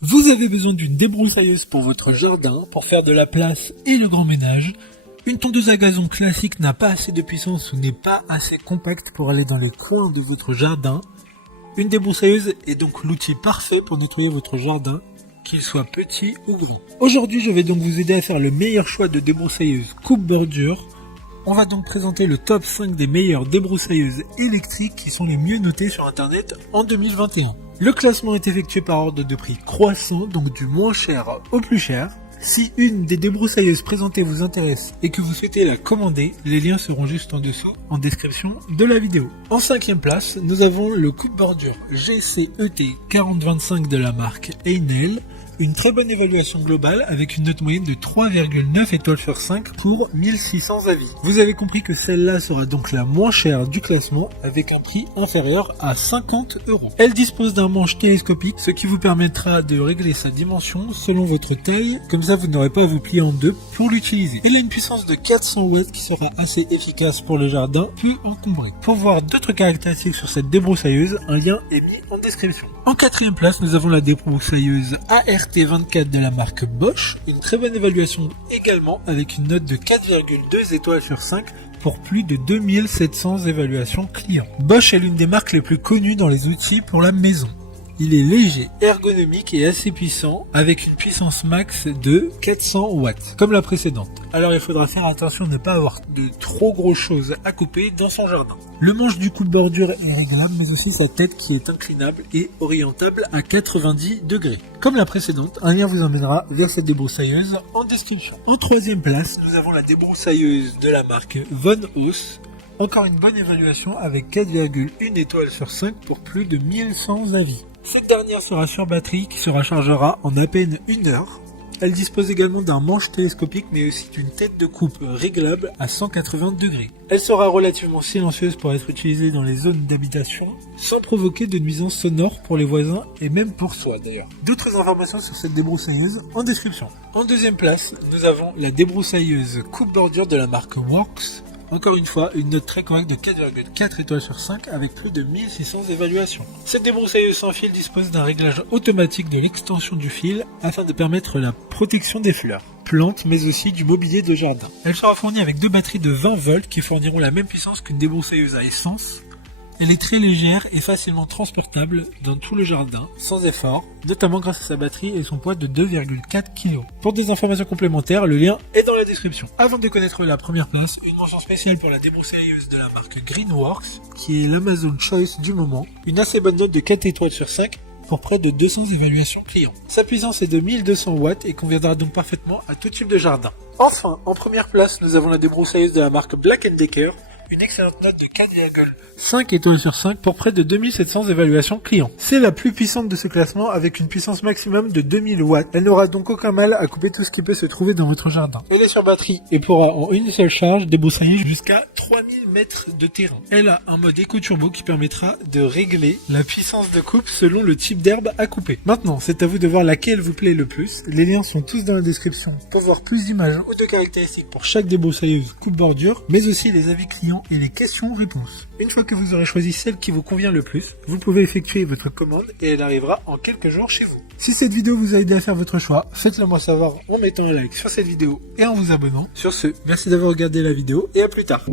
Vous avez besoin d'une débroussailleuse pour votre jardin, pour faire de la place et le grand ménage. Une tondeuse à gazon classique n'a pas assez de puissance ou n'est pas assez compacte pour aller dans les coins de votre jardin. Une débroussailleuse est donc l'outil parfait pour nettoyer votre jardin, qu'il soit petit ou grand. Aujourd'hui, je vais donc vous aider à faire le meilleur choix de débroussailleuse coupe-bordure. On va donc présenter le top 5 des meilleures débroussailleuses électriques qui sont les mieux notées sur internet en 2021. Le classement est effectué par ordre de prix croissant, donc du moins cher au plus cher. Si une des débroussailleuses présentées vous intéresse et que vous souhaitez la commander, les liens seront juste en dessous en description de la vidéo. En 5e place, nous avons le coupe-bordure GCET 4025 de la marque Einel. Une très bonne évaluation globale avec une note moyenne de 3,9 étoiles sur 5 pour 1600 avis. Vous avez compris que celle-là sera donc la moins chère du classement avec un prix inférieur à 50 €. Elle dispose d'un manche télescopique, ce qui vous permettra de régler sa dimension selon votre taille, comme ça vous n'aurez pas à vous plier en deux pour l'utiliser. Elle a une puissance de 400 watts qui sera assez efficace pour le jardin, peu encombré. Pour voir d'autres caractéristiques sur cette débroussailleuse, un lien est mis en description. En 4e place, nous avons la débroussailleuse ART24 de la marque Bosch, une très bonne évaluation également avec une note de 4,2 étoiles sur 5 pour plus de 2700 évaluations clients. Bosch est l'une des marques les plus connues dans les outils pour la maison. Il est léger, ergonomique et assez puissant avec une puissance max de 400 watts, comme la précédente. Alors il faudra faire attention de ne pas avoir de trop grosses choses à couper dans son jardin. Le manche du coupe-bordure est réglable, mais aussi sa tête qui est inclinable et orientable à 90 degrés. Comme la précédente, un lien vous emmènera vers cette débroussailleuse en description. En 3e place, nous avons la débroussailleuse de la marque Von Haus. Encore une bonne évaluation avec 4,1 étoiles sur 5 pour plus de 1100 avis. Cette dernière sera sur batterie qui se rechargera en à peine 1 heure. Elle dispose également d'un manche télescopique mais aussi d'une tête de coupe réglable à 180 degrés. Elle sera relativement silencieuse pour être utilisée dans les zones d'habitation sans provoquer de nuisances sonores pour les voisins et même pour soi d'ailleurs. D'autres informations sur cette débroussailleuse en description. En 2e place, nous avons la débroussailleuse coupe-bordure de la marque Works. Encore une fois, une note très correcte de 4,4 étoiles sur 5 avec plus de 1600 évaluations. Cette débroussailleuse sans fil dispose d'un réglage automatique de l'extension du fil afin de permettre la protection des fleurs, plantes mais aussi du mobilier de jardin. Elle sera fournie avec 2 batteries de 20 volts qui fourniront la même puissance qu'une débroussailleuse à essence. Elle est très légère et facilement transportable dans tout le jardin, sans effort, notamment grâce à sa batterie et son poids de 2,4 kg. Pour des informations complémentaires, le lien est dans la description. Avant de connaître la première place, une mention spéciale pour la débroussailleuse de la marque Greenworks, qui est l'Amazon Choice du moment, une assez bonne note de 4 étoiles sur 5, pour près de 200 évaluations clients. Sa puissance est de 1200 watts et conviendra donc parfaitement à tout type de jardin. Enfin, en première place, nous avons la débroussailleuse de la marque Black & Decker, une excellente note de 4,5 étoiles sur 5 pour près de 2700 évaluations clients. C'est la plus puissante de ce classement avec une puissance maximum de 2000 watts. Elle n'aura donc aucun mal à couper tout ce qui peut se trouver dans votre jardin. Elle est sur batterie et pourra en une seule charge débroussailler jusqu'à 3000 mètres de terrain. Elle a un mode éco-turbo qui permettra de régler la puissance de coupe selon le type d'herbe à couper. Maintenant, c'est à vous de voir laquelle vous plaît le plus. Les liens sont tous dans la description pour voir plus d'images ou de caractéristiques pour chaque débroussailleuse coupe-bordure, mais aussi les avis clients et les questions-réponses. Une fois que vous aurez choisi celle qui vous convient le plus, vous pouvez effectuer votre commande et elle arrivera en quelques jours chez vous. Si cette vidéo vous a aidé à faire votre choix, faites-le moi savoir en mettant un like sur cette vidéo et en vous abonnant. Sur ce, merci d'avoir regardé la vidéo et à plus tard.